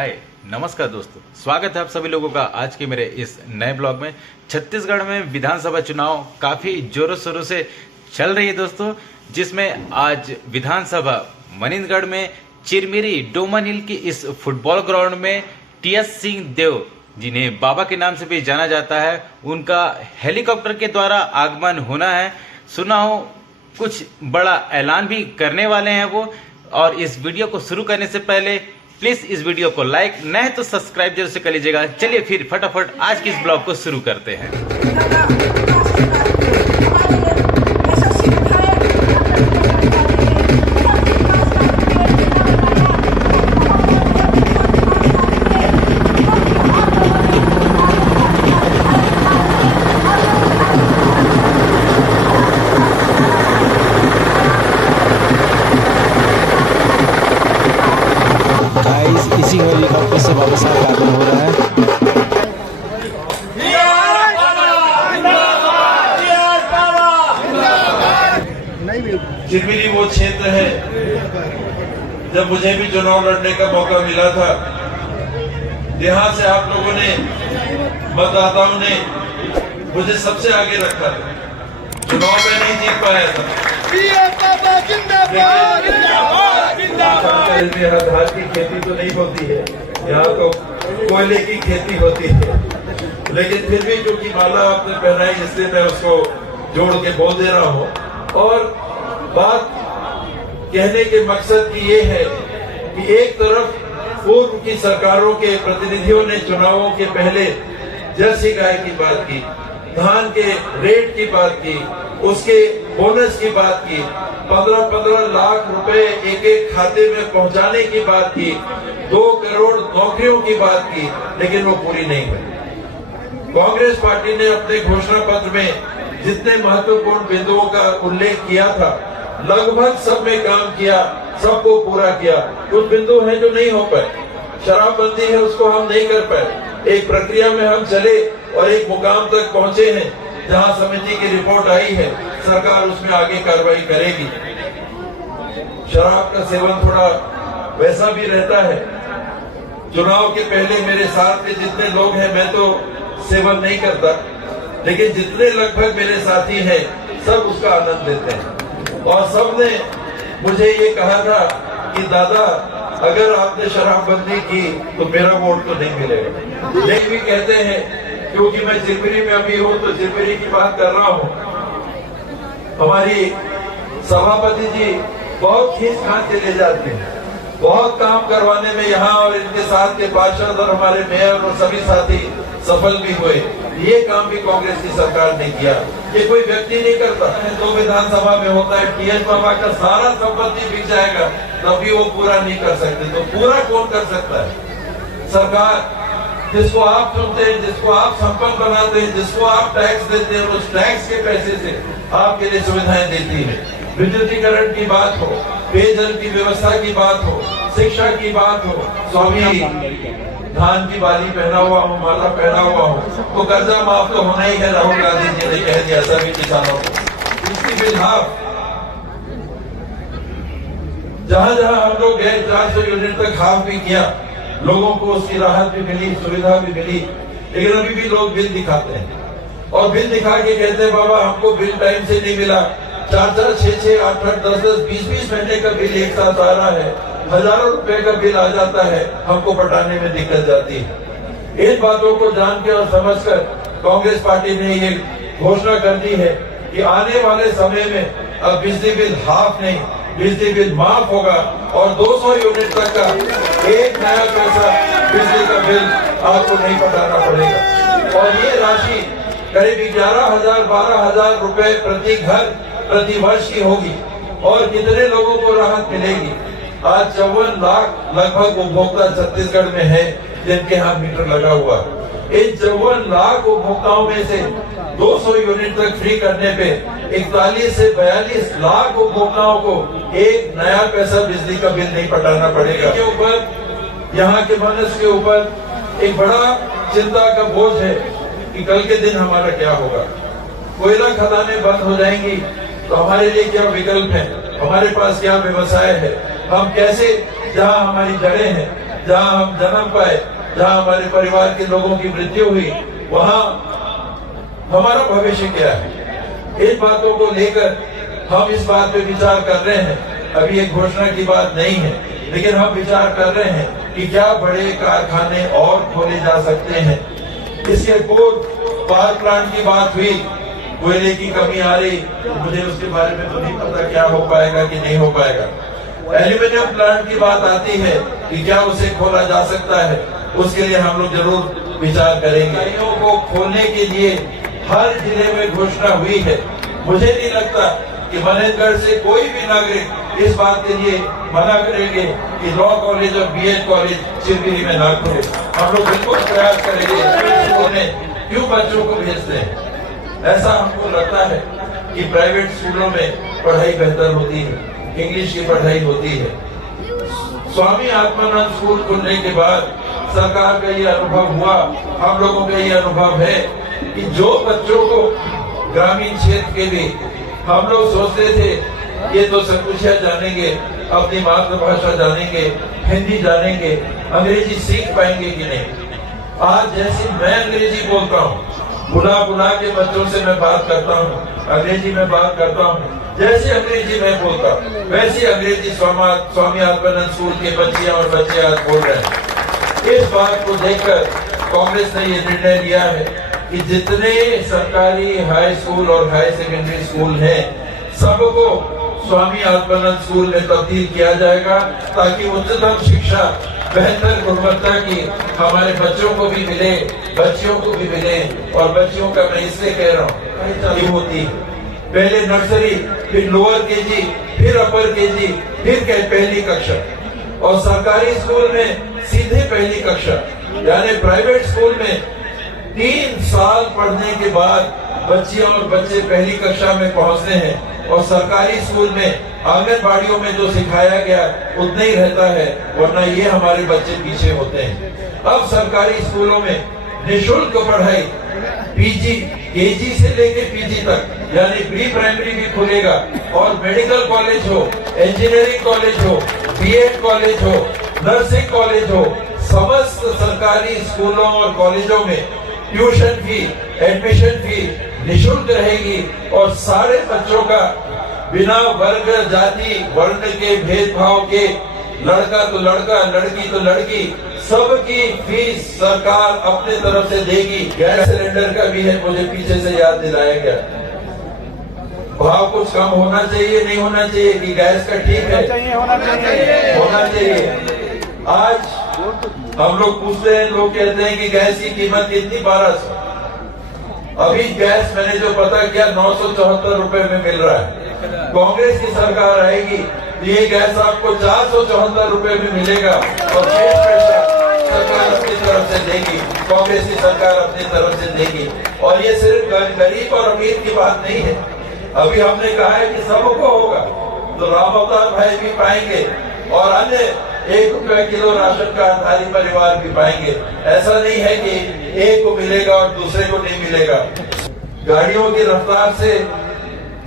हाय नमस्कार दोस्तों, स्वागत है आप सभी लोगों का आज के मेरे इस नए ब्लॉग में। छत्तीसगढ़ में विधानसभा चुनाव काफ़ी जोरों शोरों से चल रही है दोस्तों, जिसमें आज विधानसभा मनींदगढ़ में चिरमिरी डोमन हिल की इस फुटबॉल ग्राउंड में टी.एस. सिंह देव, जिन्हें बाबा के नाम से भी जाना जाता है, उनका हेलीकॉप्टर के द्वारा आगमन होना है। सुना हो कुछ बड़ा ऐलान भी करने वाले हैं वो। और इस वीडियो को शुरू करने से पहले प्लीज इस वीडियो को लाइक नहीं तो सब्सक्राइब जरूर से कर लीजिएगा। चलिए फिर फटाफट आज की इस ब्लॉग को शुरू करते हैं। इसी हेलीकॉप्टर से बाबा साहब का आगमन हो रहा है। चिरमिरी वो क्षेत्र है जब मुझे भी चुनाव लड़ने का मौका मिला था। यहाँ से आप लोगों ने, मतदाताओं ने मुझे सबसे आगे रखा था। चुनाव में नहीं जीत पाया था। धान की खेती तो नहीं होती है, यहाँ तो कोयले की खेती होती है, लेकिन फिर भी क्योंकि माला आपने पहनाई इसलिए मैं उसको जोड़ के बोल दे रहा हूँ। और बात कहने के मकसद की ये है कि एक तरफ पूर्व की सरकारों के प्रतिनिधियों ने चुनावों के पहले जर्सी गाय की बात की, धान के रेट की बात की, उसके बोनस की बात की, 15-15 लाख रुपए एक एक खाते में पहुंचाने की बात की, 2 करोड़ नौकरियों की बात की, लेकिन वो पूरी नहीं हुई। कांग्रेस पार्टी ने अपने घोषणा पत्र में जितने महत्वपूर्ण बिंदुओं का उल्लेख किया था, लगभग सब में काम किया, सबको पूरा किया। कुछ बिंदु हैं जो नहीं हो पाए। शराबबंदी है, उसको हम नहीं कर पाए। एक प्रक्रिया में हम चले और एक मुकाम तक पहुंचे हैं जहां समिति की रिपोर्ट आई है, सरकार उसमें आगे कार्रवाई करेगी। शराब का सेवन थोड़ा वैसा भी रहता है। चुनाव के पहले मेरे साथ के जितने लोग हैं, मैं तो सेवन नहीं करता, लेकिन जितने लगभग मेरे साथी हैं सब उसका आनंद लेते हैं। और सबने मुझे ये कहा था कि दादा अगर आपने शराबबंदी की तो मेरा वोट तो नहीं मिलेगा। ये भी कहते हैं, क्योंकि मैं चिरमिरी में अभी हूँ तो चिरमिरी की बात कर रहा हूँ। हमारी सभापति जी बहुत खींच खांच के ले जाते हैं, बहुत काम करवाने में यहाँ, और इनके साथ के पार्षद और हमारे मेयर और सभी साथी सफल भी हुए। ये काम भी कांग्रेस की सरकार ने किया। ये कोई व्यक्ति नहीं करता है। तो विधानसभा में होता है टी.एस. बाबा का सारा संपत्ति बिक जाएगा, तभी वो पूरा नहीं कर सकते। तो पूरा कौन कर सकता है? सरकार, जिसको आप चुनते हैं, जिसको आप संपन्न बनाते हैं, जिसको आप टैक्स देते हैं, उस टैक्स के पैसे से आपके लिए सुविधाएं देती है। विद्युतीकरण की बात हो, पेयजल की व्यवस्था की बात हो, शिक्षा की बात हो, स्वामी धान की बाली पहना हुआ हूँ, माला पहना हुआ हूँ, तो कर्जा माफ तो होना ही है। राहुल गांधी जी ने कह दिया सभी किसानों को। इसकी बिलहाफ जहां जहां हम लोग गए 400 यूनिट तक हाफ भी किया, लोगों को उसकी राहत भी मिली, सुविधा भी मिली। लेकिन अभी भी लोग बिल दिखाते हैं और बिल दिखा के कहते हैं बाबा हमको बिल टाइम से नहीं मिला। 4-4, 6-6, 8-8, 10-10, 20-20 महीने का बिल एक साथ आ रहा है, हजारों रुपए का बिल आ जाता है, हमको पटाने में दिक्कत जाती है। इन बातों को जान के और समझकर कांग्रेस पार्टी ने ये घोषणा कर दी है कि आने वाले समय में अब बिजली बिल हाफ नहीं, बिजली बिल माफ होगा और 200 यूनिट तक का एक नया पैसा बिजली का बिल आपको नहीं पटाना पड़ेगा। और ये राशि करीब 11,000, 12,000 रुपए प्रति घर प्रति वर्ष की होगी। और कितने लोगों को राहत मिलेगी? आज 54 लाख लगभग उपभोक्ता छत्तीसगढ़ में है जिनके यहाँ मीटर लगा हुआ है। इन 54 लाख उपभोक्ताओं में से 200 यूनिट तक फ्री करने पे 41 से 42 लाख उपभोक्ताओं को एक नया पैसा बिजली का बिल नहीं पटाना पड़ेगा। के ऊपर, यहाँ के मनुष्य के ऊपर एक बड़ा चिंता का बोझ है कि कल के दिन हमारा क्या होगा। कोयला खदानें बंद हो जाएंगी तो हमारे लिए क्या विकल्प है, हमारे पास क्या व्यवसाय है, हम कैसे, जहाँ हमारी जड़ें हैं जहाँ हम जन्म पाए, जहाँ हमारे परिवार के लोगों की मृत्यु हुई, वहाँ हमारा भविष्य क्या है। इन बातों को लेकर हम इस बात पे विचार कर रहे हैं। अभी एक घोषणा की बात नहीं है, लेकिन हम विचार कर रहे हैं कि क्या बड़े कारखाने और खोले जा सकते हैं। इसके पूर्व पावर प्लांट की बात हुई, कोयले की कमी आ रही, मुझे उसके बारे में तो नहीं पता क्या हो पाएगा कि नहीं हो पाएगा। एल्यूमिनियम प्लांट की बात आती है कि क्या उसे खोला जा सकता है, उसके लिए हम लोग जरूर विचार करेंगे। इकाइयों को खोलने के लिए हर जिले में घोषणा हुई है। मुझे नहीं लगता कि मनेंद्रगढ़ से कोई भी नागरिक इस बात के लिए मना करेंगे कि लॉ कॉलेज और बीएड कॉलेज चिरगिरी में ना खुले। हम लोग बिल्कुल प्रयास करेंगे। क्यों बच्चों को भेजते हैं? ऐसा हमको लगता है कि प्राइवेट स्कूलों में पढ़ाई बेहतर होती है, इंग्लिश की पढ़ाई होती है। स्वामी आत्मानंद स्कूल खुलने के बाद सरकार का ये अनुभव हुआ, हम लोगों का ये अनुभव है कि जो बच्चों को ग्रामीण क्षेत्र के लिए हम लोग सोचते थे ये तो सब कुछ जानेंगे, अपनी मातृभाषा जानेंगे, हिंदी जानेंगे, अंग्रेजी सीख पाएंगे कि नहीं। आज जैसे मैं अंग्रेजी बोलता हूँ, बुला बुला के बच्चों से मैं बात करता हूँ, अंग्रेजी में बात करता हूँ, जैसे अंग्रेजी मैं बोलता हूँ वैसे अंग्रेजी स्वामी आत्मानंद स्कूल के बच्चियां और बच्चे आज बोल रहे हैं। इस बात को देखकर कांग्रेस ने ये निर्णय लिया है कि जितने सरकारी हाई स्कूल और हाई सेकेंडरी स्कूल हैं, सबको स्वामी आत्मानंद स्कूल में तब्दील किया जाएगा, ताकि उच्चतम शिक्षा बेहतर गुणवत्ता की हमारे बच्चों को भी मिले, बच्चियों को भी मिले। और बच्चियों का मैं इसलिए कह रहा हूँ होती है पहले नर्सरी, फिर लोअर केजी, फिर अपर केजी, फिर पहली कक्षा, और सरकारी स्कूल में सीधे पहली कक्षा। यानी प्राइवेट स्कूल में 3 साल पढ़ने के बाद बच्चियां और बच्चे पहली कक्षा में पहुंचते हैं, और सरकारी स्कूल में आंगनबाड़ियों में जो सिखाया गया उतना ही रहता है, वरना ये हमारे बच्चे पीछे होते हैं। अब सरकारी स्कूलों में निःशुल्क पढ़ाई पीजी, केजी से लेके पीजी तक, यानी प्री प्राइमरी भी खुलेगा, और मेडिकल कॉलेज हो, इंजीनियरिंग कॉलेज हो, बीएड कॉलेज हो, नर्सिंग कॉलेज हो, समस्त सरकारी स्कूलों और कॉलेजों में ट्यूशन फी, एडमिशन फी निःशुल्क रहेगी, और सारे बच्चों का बिना वर्ग, जाति, वर्ण के भेदभाव के, लड़का तो लड़का, लड़की तो लड़की, सबकी फीस सरकार अपने तरफ से देगी। गैस सिलेंडर का भी है, मुझे पीछे से याद दिलाया गया। भाव कुछ कम होना चाहिए, नहीं होना चाहिए कि गैस का ठीक है? होना चाहिए। आज हम लोग पूछते हैं, लोग कहते हैं कि गैस की कीमत कितनी? 1200। अभी गैस मैंने जो पता किया 974 रुपए में मिल रहा है। कांग्रेस की सरकार आएगी तो ये गैस आपको 474 रुपए में मिलेगा, और सरकार अपनी तरफ से देगी, कांग्रेस की सरकार अपनी तरफ से देगी। और ये सिर्फ गरीब और अमीर की बात नहीं है, अभी हमने कहा है कि सबको होगा, तो राम अवतार भाई भी पाएंगे, और अन्य 1 रुपया किलो राशन कार्डधारी परिवार भी पाएंगे। ऐसा नहीं है कि एक को मिलेगा और दूसरे को नहीं मिलेगा। गाड़ियों की रफ्तार से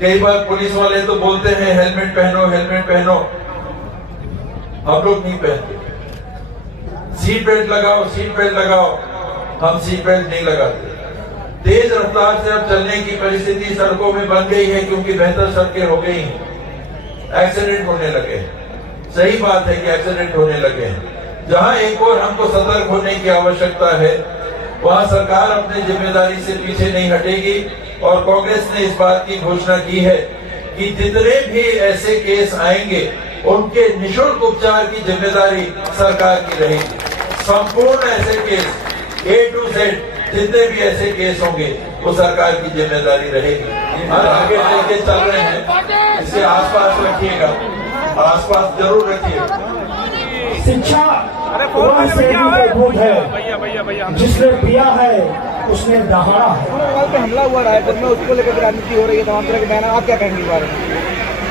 कई बार पुलिस वाले तो बोलते हैं हेलमेट पहनो, हेलमेट पहनो, हम लोग नहीं पहनते। सीट बेल्ट लगाओ, सीट बेल्ट लगाओ, हम सीट बेल्ट नहीं लगाते। तेज रफ्तार से अब चलने की परिस्थिति सड़कों में बन गई है, क्योंकि बेहतर सड़कें हो गई हैं, एक्सीडेंट होने लगे हैं। सही बात है कि एक्सीडेंट होने लगे हैं। जहां एक और हमको सतर्क होने की आवश्यकता है, वहां सरकार अपनी जिम्मेदारी से पीछे नहीं हटेगी, और कांग्रेस ने इस बात की घोषणा की है कि जितने भी ऐसे केस आएंगे उनके निःशुल्क उपचार की जिम्मेदारी सरकार की रहेगी। संपूर्ण ऐसे केस A to Z जितने भी ऐसे केस होंगे वो सरकार की जिम्मेदारी रहेगी। और आगे लेके चल रहे हैं, इसके आसपास रखिएगा, आसपास जरूर रखिएगा। शिक्षा वह सेवी दूध है, जिसने पिया है उसने दहाड़ा है। पे हमला हुआ रायपुर में, उसको लेकर राजनीति हो रही है, तमाम तरह के बयान, आप क्या कहेंगे इस बारे में?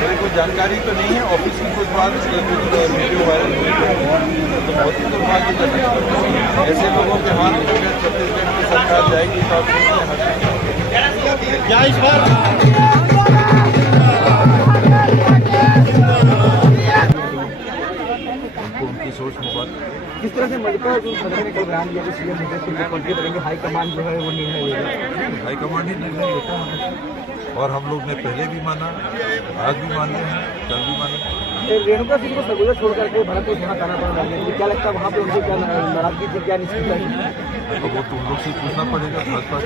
मेरे को जानकारी तो नहीं है, ऑफिस की कुछ बात वीडियो वायरल हुई है, तो बहुत ही दुर्भाग्यजनक है। ऐसे लोगों के हाथ में अगर छत्तीसगढ़ की सरकार जाएगी तो आप उनकी सोच में बात रेणुका जो सदन ने कल बयान दिया कि सीएम नीतीश कुमार पलटी करेंगे, हाईकमान जो है वो निर्णय लेगा। हाईकमांड ही निर्णय लेता है और हम लोग ने पहले भी माना, आज भी मान रहे हैं, कल भी माने। रेणुका सिंह को सरगुजा छोड़ करके भरतपुर थाना ताना पड़ रहा है, क्या लगता है वहाँ पे उनसे क्या नाराजगी थी, क्या निश्चित है? तो वो तुम लोग से पूछना पड़ेगा। भाजपा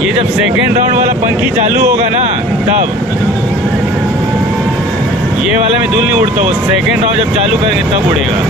ये जब सेकेंड राउंड वाला पंखी चालू होगा ना, तब ये वाला में धूल नहीं उड़ता, वो सेकेंड राउंड जब चालू करेंगे तब उड़ेगा।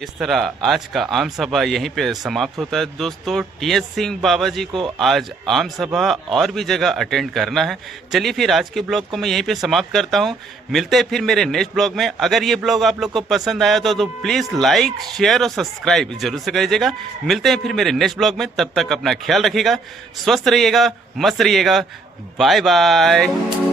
इस तरह आज का आम सभा यहीं पे समाप्त होता है दोस्तों। टीएस सिंह बाबा जी को आज आम सभा और भी जगह अटेंड करना है। चलिए फिर आज के ब्लॉग को मैं यहीं पे समाप्त करता हूँ। मिलते हैं फिर मेरे नेक्स्ट ब्लॉग में। अगर ये ब्लॉग आप लोग को पसंद आया तो प्लीज़ लाइक, शेयर और सब्सक्राइब जरूर से करिएगा। मिलते हैं फिर मेरे नेक्स्ट ब्लॉग में, तब तक अपना ख्याल रखिएगा, स्वस्थ रहिएगा, मस्त रहिएगा। Bye bye.